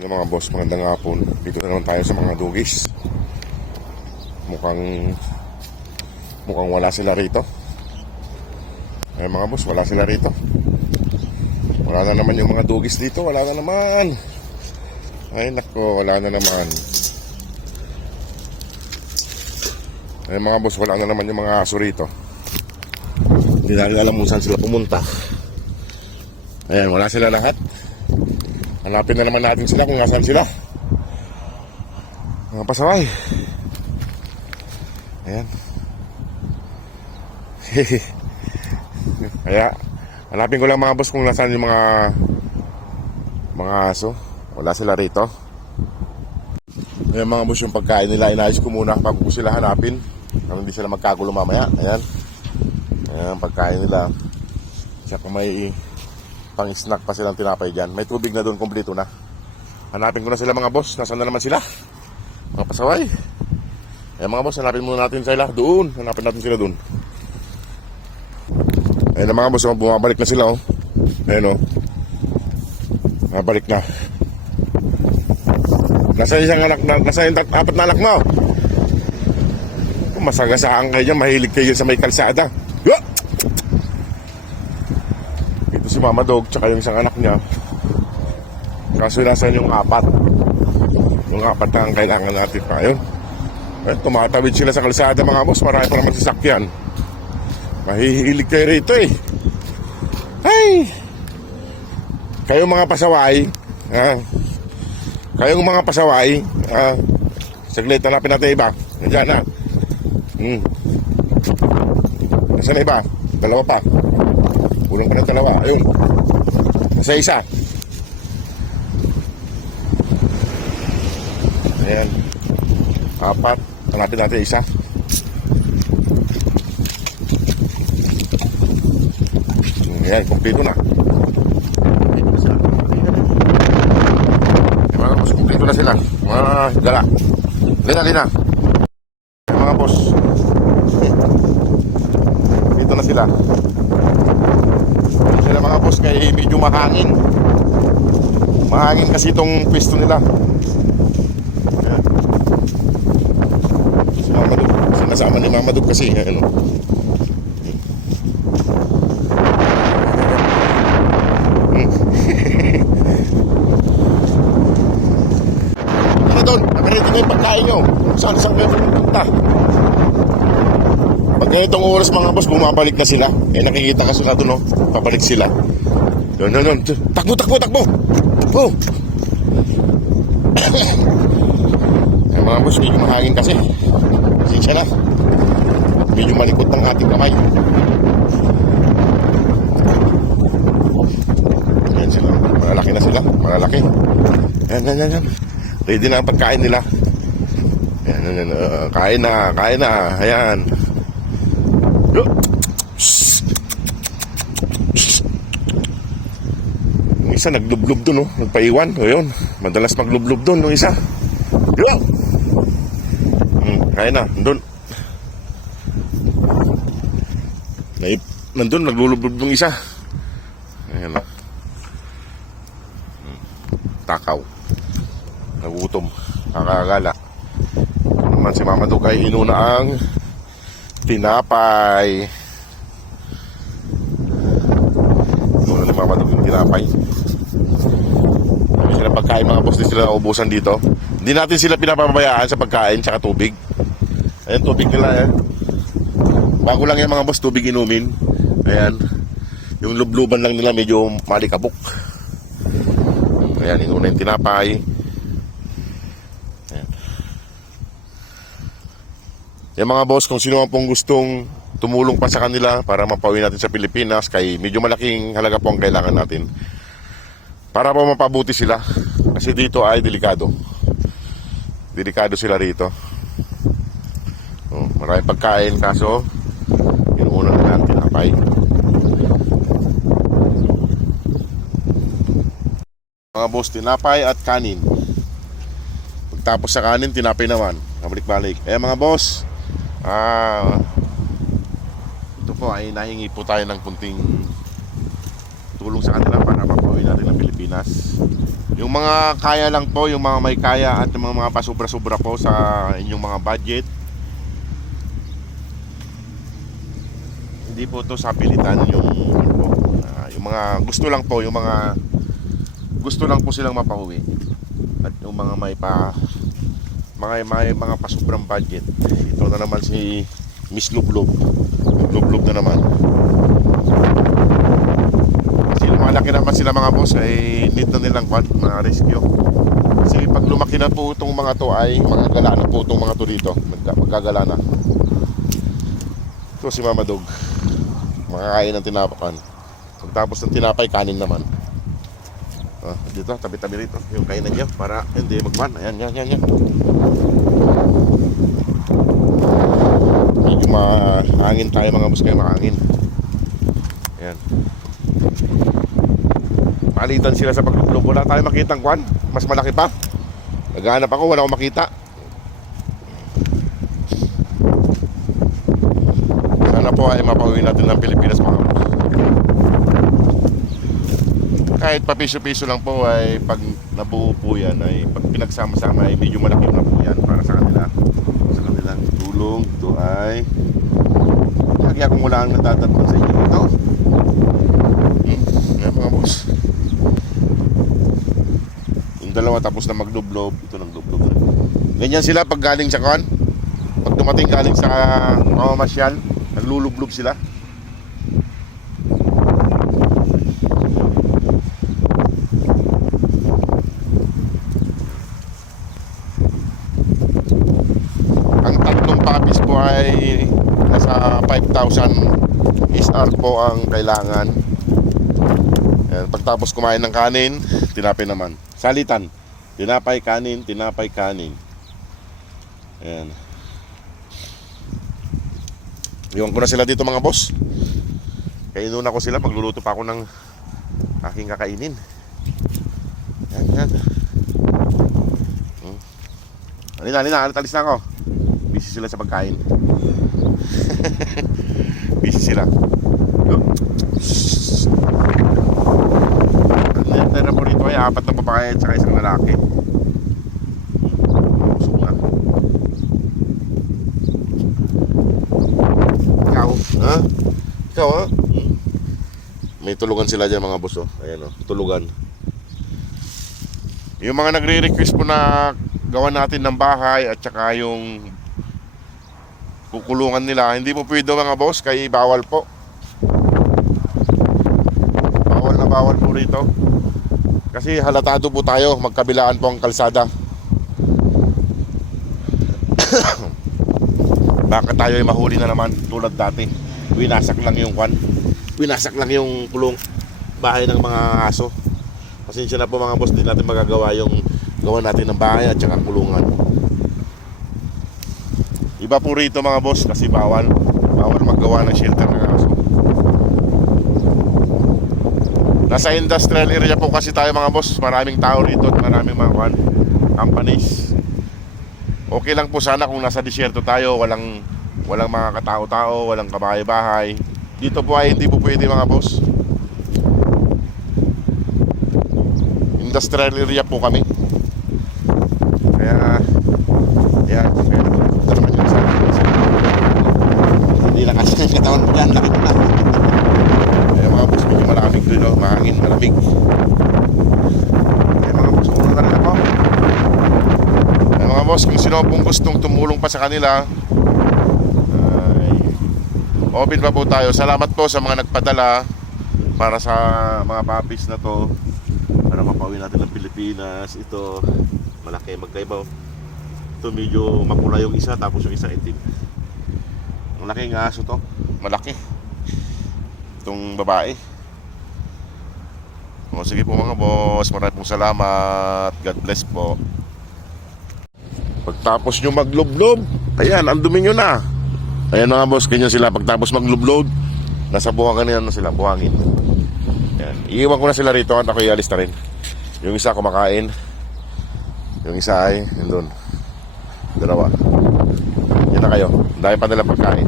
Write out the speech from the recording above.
Yung mga boss, magandang hapon. Dito na naman tayo sa mga dugis. Mukhang wala sila rito. Ay mga boss, wala sila rito. Wala na naman yung mga dugis dito. Wala na naman. Ay nako, wala na naman. Ay mga boss, wala na naman yung mga aso rito. Hindi natin alam kung saan sila pumunta. Ayan, wala sila lahat. Hanapin na naman natin sila kung nasaan sila. Mga pasaway. Ayan. Kaya hanapin ko lang mga boss kung nasaan yung mga aso. Wala sila rito. Ayan mga boss, yung pagkain nila inayos ko muna bago ko sila hanapin para hindi sila magkagulo mamaya. Ayan. Ayan pagkain nila. Tsaka may pang-snack pa silang tinapay dyan. May tubig na doon, kompleto na. Hanapin ko na sila mga boss. Nasaan na naman sila? Mga pasaway. Ayan mga boss, hanapin muna natin sila doon. Hanapin natin sila doon. Ayan na mga boss, bumabalik na sila oh. Ayan oh. Bumabalik na. Nasaan isang anak na, nasaan yung apat na anak mo? Kung masagasaan kayo dyan, mahilig kayo sa may kalsada. Yo! Si Mama Dog tsaka yung isang anak niya. Kaso nasaan yung apat? Yung apat na ang kailangan natin pa yun. Eh, tumatawid sila sa kalsada mga boss. Marami pa naman sasakyan. Mahihilig kayo rito eh. Ay! Kayong mga pasaway, kayong mga pasaway, saglit, hanapin natin iba. Nandiyan na. Nasaan na iba? Dalawa pa. Kulang pa ng dalawa. Ayun. Nasa isa. Ayan. Apat. Hanapin natin isa. Ayan. Kompleto na. Ayan mga boss. Kompleto na sila. Dala. Lina. Ayan mga boss. Dito na sila. Sila mga boss kay medyo mahangin. Mahangin kasi itong pwesto nila. Ayan. Si Mama Dug, sinasama ni Mama Dug kasi ano. Ano doon? Nakarito na yung pagkain nyo. Saan kayo pumunta? Pag ganitong oras mga boss, bumabalik na sila. Eh nakikita ka sila doon, no? Pabalik sila. Doon. Takbo! Oh! Ay mga boss, medyo mahangin kasi. Pasensya na. Medyo malikot ng ating kamay. Ayan sila. Malalaki na sila. Malalaki. Ayan. Ready na ang pagkain nila. Ayan. Kain na. Ayan. Yung isa naglublob dun, nagpaiwan. O yun, madalas maglublob dun yung isa. Yo! Kaya na, nandun. Nandun, naglulublob yung isa. Ayan na. Takaw. Nagutom. Kakagala. Naman si Mama Dug ay inuna ang tinapay. Inuna ni Mama Dug yung tinapay. Hindi sila pagkain mga boss, di sila naubusan dito. Hindi natin sila pinapabayaan sa pagkain tsaka tubig. Ayan, tubig nila yan. Bago lang yan mga boss, tubig inumin. Ayan. Yung lubluban lang nila medyo malikabok. Ayan, inuna yung tinapay. Ayan. Yan mga boss, kung sino man pong gustong tumulong pa sa kanila para mapauwi natin sa Pilipinas, kay medyo malaking halaga po ang kailangan natin para po mapabuti sila, kasi dito ay delikado sila rito. Maraming pagkain kaso inuuna na natin tinapay. Mga boss, tinapay at kanin. Pagtapos sa kanin, tinapay naman, balik-balik. Mga boss, ito po ay nahingi po tayo ng kunting tulong sa kanila para mapauwi natin ng Pilipinas. Yung mga kaya lang po, yung mga may kaya at yung mga pasubra-subra po sa inyong mga budget, hindi po to sa pilitan yung po. Yung mga gusto lang po, yung mga gusto lang po silang mapauwi. At yung mga may mga pasubrang budget. Ito na naman si Miss Lublob. Lublob na naman. Kasi lumalaki naman sila mga boss, ay need na nilang mga rescue. Kasi pag lumaki na po itong mga to ay magagala na po itong mga to dito. Magagala na. Ito si Mama Dog. Makakain ng tinapakan. Pagtapos ng tinapay, kanin naman. Dito, tabi-tabi rito. Yung kainan niya para hindi magman. Ayan. Medyo mahangin tayo mga boss, kaya mahangin. Ayan. Palitan sila sa paglublog. Wala tayo makitang kwan. Mas malaki pa. Naghahanap ako, wala akong makita. Sana po ay mapauwi natin ng Pilipinas mga boss. Kahit pa piso-piso lang po ay pag nabuo po yan ay pag pinagsama-sama ay medyo malaki na po yan para sa kanila. Sa kanilang tulong. Ito ay lagi akong wala ang natatatpan sa inyo ito. Yan mga boss. Yung dalawa tapos na maglublob. Ito nagdublob na. Ganyan sila pag galing sa kan. Pag dumating galing sa mamamasyal, naglulublob sila. Papis po ay nasa 5,000 SR po ang kailangan. Ayan, pagtapos kumain ng kanin, tinapay naman. Salitan. Tinapay, kanin, tinapay, kanin. Ayan. Iwan ko na sila dito mga boss. Kainuna ko sila, magluluto pa ako ng aking kakainin. Ayan. Halina, alis na ako. Busy sila sa pagkain. Busy sila. Ang neta po rito ay 4 na babae at saka isang lalaki. Busog na. Ikaw ha? May tulugan sila dyan mga boss. Ayan tulugan. Yung mga nagre-request po na gawan natin ng bahay at saka yung kukulungan nila, hindi po pwede mga boss, kaya bawal po. Bawal po rito. Kasi halatado po tayo, magkabilaan po ang kalsada. Baka tayo ay mahuli na naman tulad dati. Winasak lang yung kulong bahay ng mga aso. Pasensya na po mga boss, di natin magagawa yung gawa natin ng bahay at saka kulungan. Iba po rito mga boss kasi bawal maggawa ng shelter ng aso. Nasa industrial area po kasi tayo mga boss. Maraming tao rito at maraming mga companies. Okay lang po sana kung nasa disyerto tayo, walang mga katao-tao, walang kabahay-bahay. Dito po ay hindi po pwede mga boss. Industrial area po kami. Kaya hindi na kasi yung katawan mo dyan, laki na. Kaya mga boss, medyo malamig doon, mahangin, malamig. Kaya mga boss, kung na rin ako. Kaya mga boss, kung sino pong gustong tumulong pa sa kanila, ay open pa po tayo. Salamat po sa mga nagpadala para sa mga papis na to, para mapauwi natin ng Pilipinas. Ito malaki, magkaiba. Ito medyo mapula yung isa, tapos yung isa itim. Ang laking aso to, malaki itong babae. Sige po mga boss, maraming pong salamat. God bless po. Pagtapos nyo maglublob, ayan, ang dumi nyo na. Ayan mga boss, ganyan sila. Pagtapos maglublob, nasa buhangin na yan sila, buhangin. Ayan. Iiwan ko na sila rito at ako ialis na rin. Yung isa kumakain, yung isa ay yun doon. Dalawa. Yan na kayo. Dahil pa nila pagkain.